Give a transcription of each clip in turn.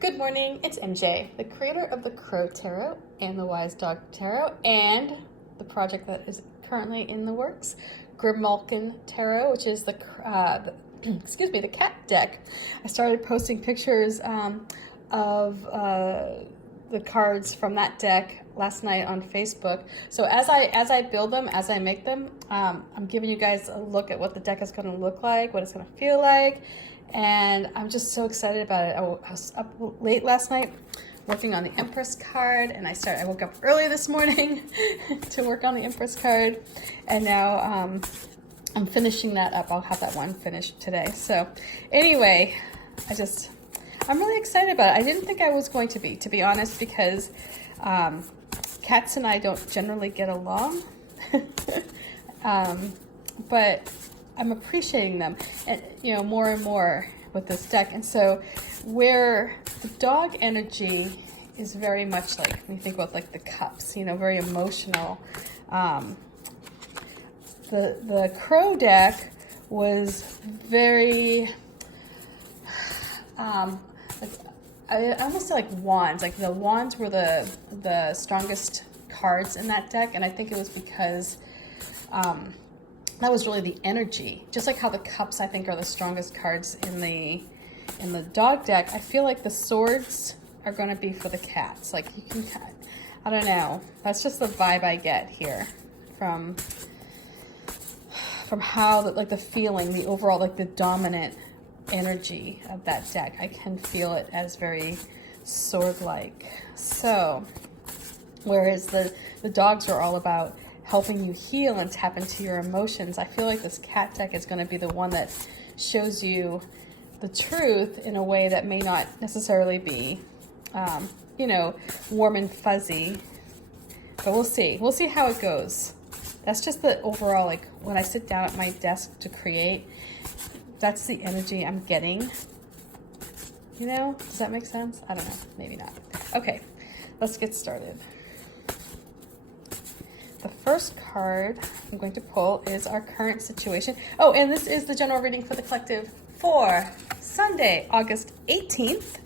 Good morning, it's MJ, the creator of the Crow Tarot and the Wise Dog Tarot, and the project that is currently in the works, Grimalkin Tarot, which is the the cat deck. I started posting pictures of the cards from that deck last night on Facebook. So as I build them, as I make them, I'm giving you guys a look at what the deck is going to look like, what it's going to feel like. And I'm just so excited about it. I was up late last night working on the Empress card, and I woke up early this morning to work on the Empress card, and now I'm finishing that up. I'll have that one finished today. So anyway, I'm really excited about it. I didn't think I was going to be honest, because cats and I don't generally get along, but I'm appreciating them, and more and more with this deck. And so where the dog energy is very much like, when you think about like the cups, very emotional. The crow deck was very, I almost say like wands. Like the wands were the strongest cards in that deck, and I think it was because that was really the energy. Just like how the cups, I think, are the strongest cards in the dog deck, I feel like the swords are going to be for the cats. Like you can, I don't know. That's just the vibe I get here from how the feeling, the overall, like the dominant energy of that deck. I can feel it as very sword-like. So, whereas the dogs are all about helping you heal and tap into your emotions, I feel like this cat deck is going to be the one that shows you the truth in a way that may not necessarily be, warm and fuzzy. But we'll see. We'll see how it goes. That's just the overall, like when I sit down at my desk to create, that's the energy I'm getting. Does that make sense? I don't know. Maybe not. Okay, let's get started. The first card I'm going to pull is our current situation. Oh, and this is the general reading for the collective for Sunday, August 18th.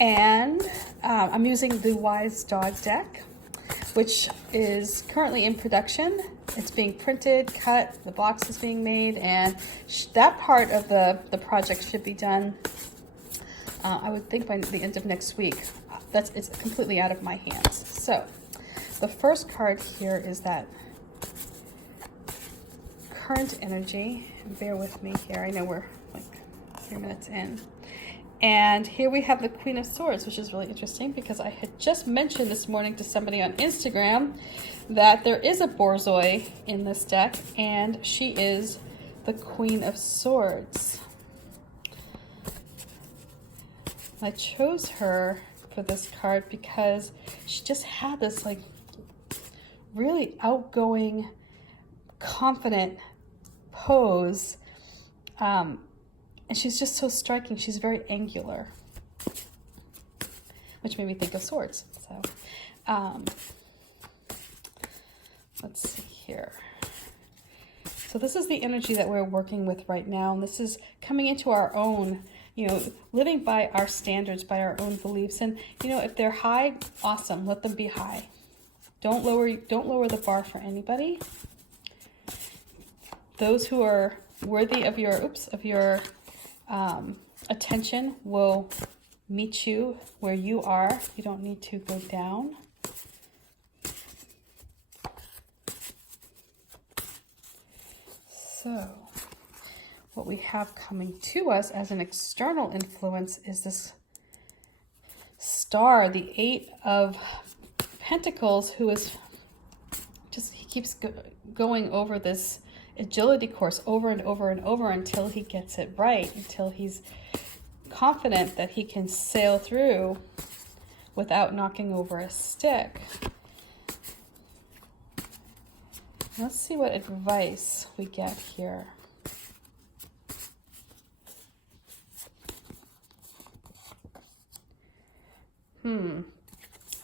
And I'm using the Wise Dog deck, which is currently in production. It's being printed, cut, the box is being made, and that part of the project should be done, I would think, by the end of next week. It's completely out of my hands. So the first card here is that current energy. Bear with me here. I know we're like 3 minutes in. And here we have the Queen of Swords, which is really interesting because I had just mentioned this morning to somebody on Instagram that there is a Borzoi in this deck, and she is the Queen of Swords. I chose her for this card because she just had this like really outgoing, confident pose, and she's just so striking. She's very angular, which made me think of swords. So let's see here. So this is the energy that we're working with right now, and this is coming into our own, living by our standards, by our own beliefs. And if they're high, awesome, let them be high. Don't lower the bar for anybody. Those who are worthy of your attention will meet you where you are. You don't need to go down. So what we have coming to us as an external influence is this star, the Eight of Pentacles, who is he keeps going over this agility course over and over and over until he gets it right, until he's confident that he can sail through without knocking over a stick. Let's see what advice we get here.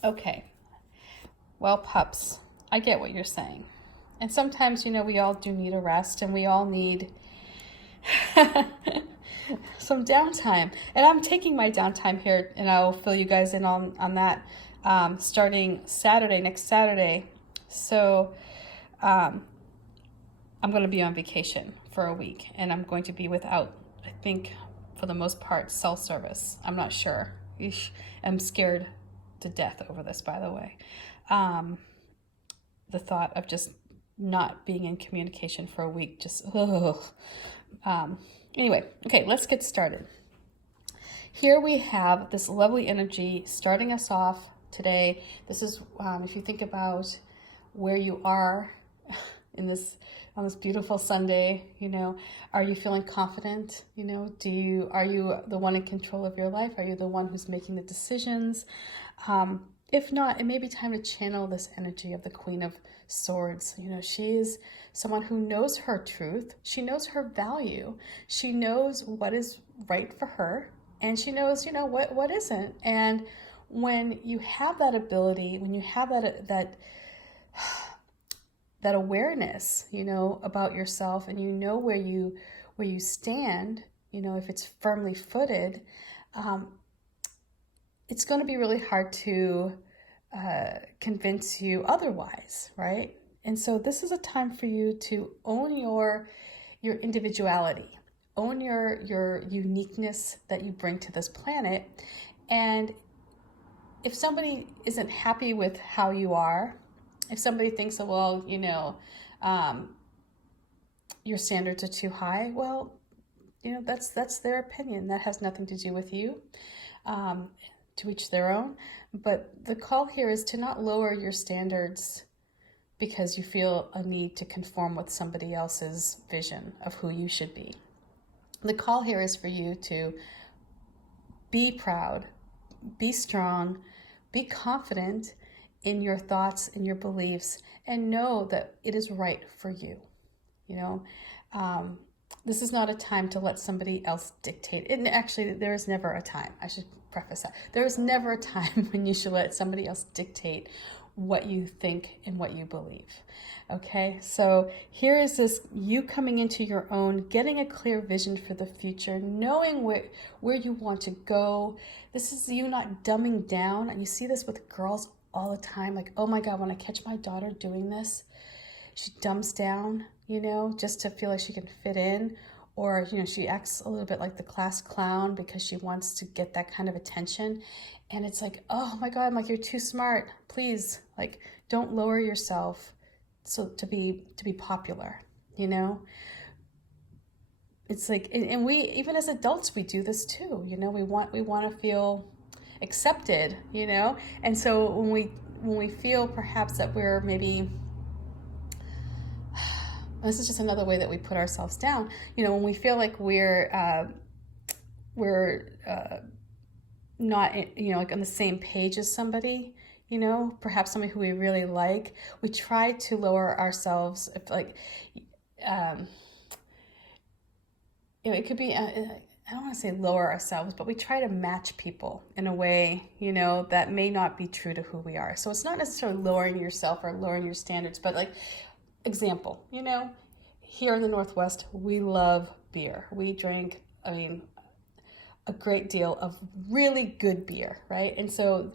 Okay. Well, pups, I get what you're saying. And sometimes, we all do need a rest, and we all need some downtime. And I'm taking my downtime here, and I'll fill you guys in on that starting Saturday, next Saturday. So I'm going to be on vacation for a week, and I'm going to be without, I think, for the most part, cell service. I'm not sure. I'm scared to death over this, by the way. The thought of just not being in communication for a week, just, ugh. Anyway, okay, let's get started. Here we have this lovely energy starting us off today. This is, if you think about where you are in this, on this beautiful Sunday, you know, are you feeling confident? You know, are you the one in control of your life? Are you the one who's making the decisions? If not, it may be time to channel this energy of the Queen of Swords. You know, she is someone who knows her truth. She knows her value. She knows what is right for her, and she knows, you know, what isn't. And when you have that ability, when you have that awareness, you know, about yourself, and you know where you stand, you know, if it's firmly footed, it's going to be really hard to convince you otherwise, right? And so this is a time for you to own your individuality, own your uniqueness that you bring to this planet. And if somebody isn't happy with how you are, if somebody thinks, oh, well, you know, your standards are too high, well, you know, that's their opinion. That has nothing to do with you. To each their own. But the call here is to not lower your standards because you feel a need to conform with somebody else's vision of who you should be. The call here is for you to be proud, be strong, be confident in your thoughts and your beliefs, and know that it is right for you. You know, this is not a time to let somebody else dictate. And actually, there is never a time. I should preface that. There is never a time when you should let somebody else dictate what you think and what you believe. Okay, so here is this, you coming into your own, getting a clear vision for the future, knowing where you want to go. This is you not dumbing down. And you see this with girls all the time, like, oh my God, when I catch my daughter doing this, she dumbs down, you know, just to feel like she can fit in. Or, you know, she acts a little bit like the class clown because she wants to get that kind of attention. And it's like, oh my God, I'm like, you're too smart. Please, like, don't lower yourself so to be popular, you know? It's like, and we, even as adults, we do this too, you know, we want to feel accepted, you know? And so when we feel perhaps that we're maybe, this is just another way that we put ourselves down. You know, when we feel like we're not, you know, like on the same page as somebody, you know, perhaps somebody who we really like, we try to lower ourselves. If like, you know, it could be, I don't want to say lower ourselves, but we try to match people in a way, you know, that may not be true to who we are. So it's not necessarily lowering yourself or lowering your standards, but like, example, you know, here in the Northwest, we love beer. We drink, I mean, a great deal of really good beer, right? And so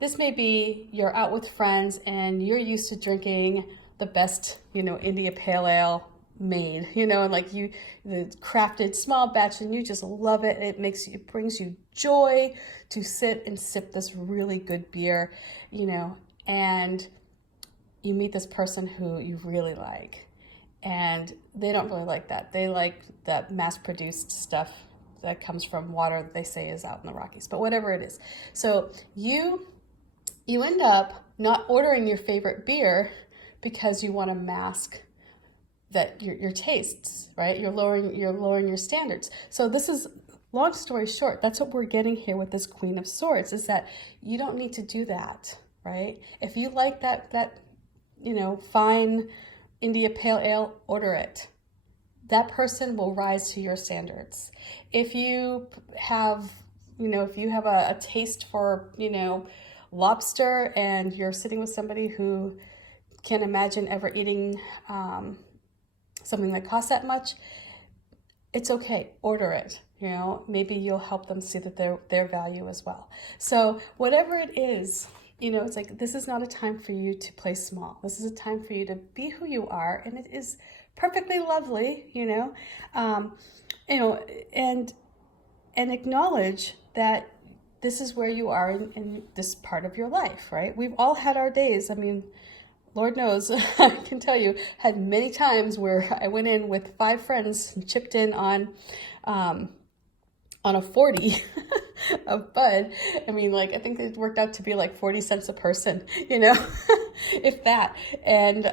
this may be you're out with friends and you're used to drinking the best, you know, India Pale Ale made, you know, and like the crafted small batch, and you just love it. It brings you joy to sit and sip this really good beer, you know, and you meet this person who you really like, and they don't really like that. They like that mass-produced stuff that comes from water that they say is out in the Rockies, but whatever it is. So you end up not ordering your favorite beer because you want to mask that your tastes, right? You're lowering your standards. So this is, long story short, that's what we're getting here with this Queen of Swords, is that you don't need to do that, right? If you like that you know, fine India Pale Ale, order it. That person will rise to your standards. If you have, you know, if you have a taste for, you know, lobster, and you're sitting with somebody who can't imagine ever eating something that costs that much, it's okay, order it. You know, maybe you'll help them see that their value as well. So whatever it is, you know, it's like, this is not a time for you to play small. This is a time for you to be who you are, and it is perfectly lovely, you know, and acknowledge that this is where you are in this part of your life, right? We've all had our days. I mean, Lord knows, I can tell you, had many times where I went in with 5 friends and chipped in on a 40 of bud. I mean, like, I think it worked out to be like 40 cents a person, you know, if that. And,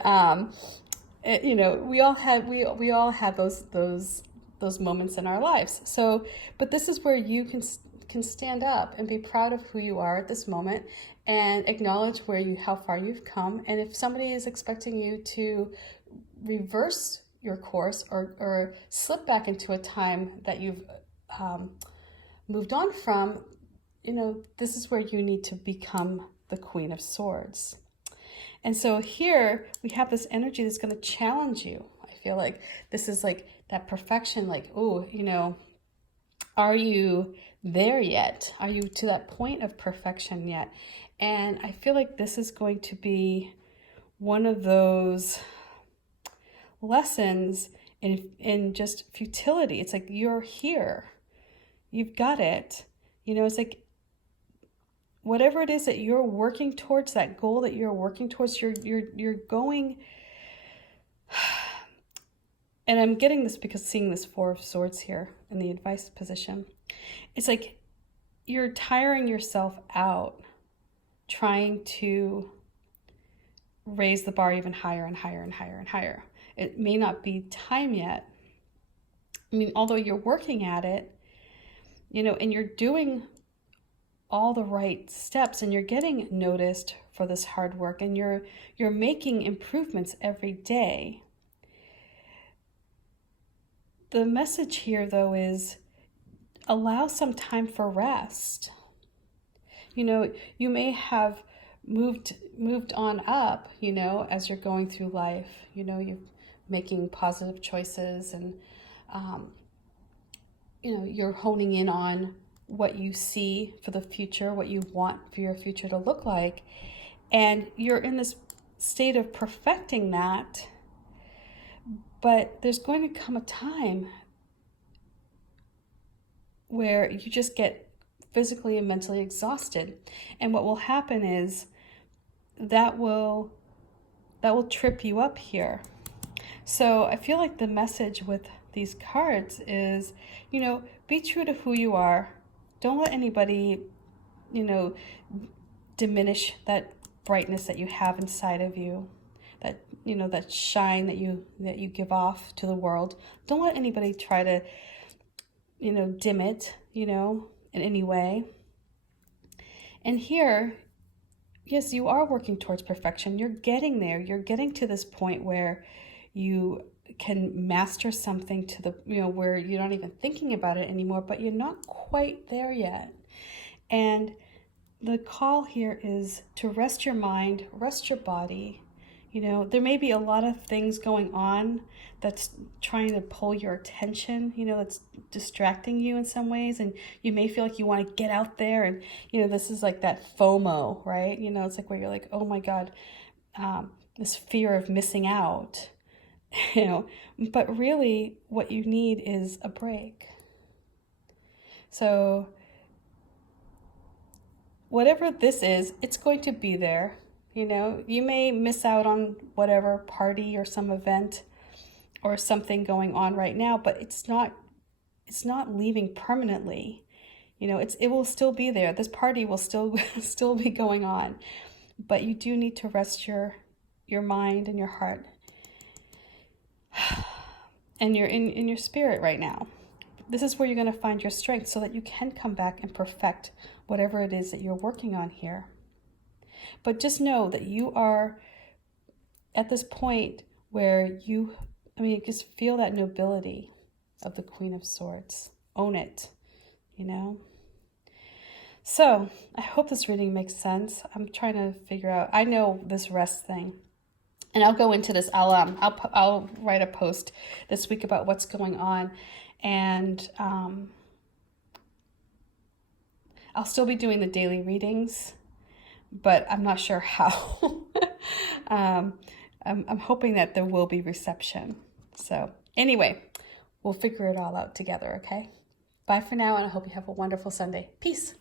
you know, we all had those moments in our lives. So, but this is where you can stand up and be proud of who you are at this moment and acknowledge how far you've come. And if somebody is expecting you to reverse your course or slip back into a time that you've moved on from, you know, this is where you need to become the Queen of Swords. And so here we have this energy that's going to challenge you. I feel like this is like that perfection, like, oh, you know, are you there yet? Are you to that point of perfection yet? And I feel like this is going to be one of those lessons in just futility. It's like, you're here. You've got it. You know, it's like, whatever it is that you're working towards, that goal that you're working towards, you're going. And I'm getting this because seeing this 4 of Swords here in the advice position. It's like you're tiring yourself out trying to raise the bar even higher and higher and higher and higher. It may not be time yet. I mean, although you're working at it, you know, and you're doing all the right steps and you're getting noticed for this hard work and you're making improvements every day. The message here, though, is allow some time for rest. You know, you may have moved on up, you know, as you're going through life. You know, you're making positive choices and, you know, you're honing in on what you see for the future, what you want for your future to look like. And you're in this state of perfecting that. But there's going to come a time where you just get physically and mentally exhausted. And what will happen is that will trip you up here. So I feel like the message with these cards is, you know, be true to who you are. Don't let anybody, you know, diminish that brightness that you have inside of you. That, you know, that shine that you give off to the world. Don't let anybody try to, you know, dim it, you know, in any way. And here, yes, you are working towards perfection. You're getting there. You're getting to this point where you can master something to the, you know, where you're not even thinking about it anymore, but you're not quite there yet. And the call here is to rest your mind, rest your body. You know, there may be a lot of things going on that's trying to pull your attention, you know, that's distracting you in some ways. And you may feel like you want to get out there and, you know, this is like that FOMO, right? You know, it's like where you're like, oh my God, this fear of missing out, you know, but really what you need is a break. So whatever this is, it's going to be there. You know, you may miss out on whatever party or some event or something going on right now, but it's not leaving permanently. You know, it will still be there. This party will still be going on, but you do need to rest your mind and your heart and you're in your spirit right now. This is where you're going to find your strength so that you can come back and perfect whatever it is that you're working on here. But just know that you are at this point where just feel that nobility of the Queen of Swords. Own it, you know? So I hope this reading makes sense. I'm trying to figure out, I know this rest thing, and I'll go into this. I'll write a post this week about what's going on. And I'll still be doing the daily readings, but I'm not sure how. I'm hoping that there will be reception. So anyway, we'll figure it all out together, okay? Bye for now, and I hope you have a wonderful Sunday. Peace.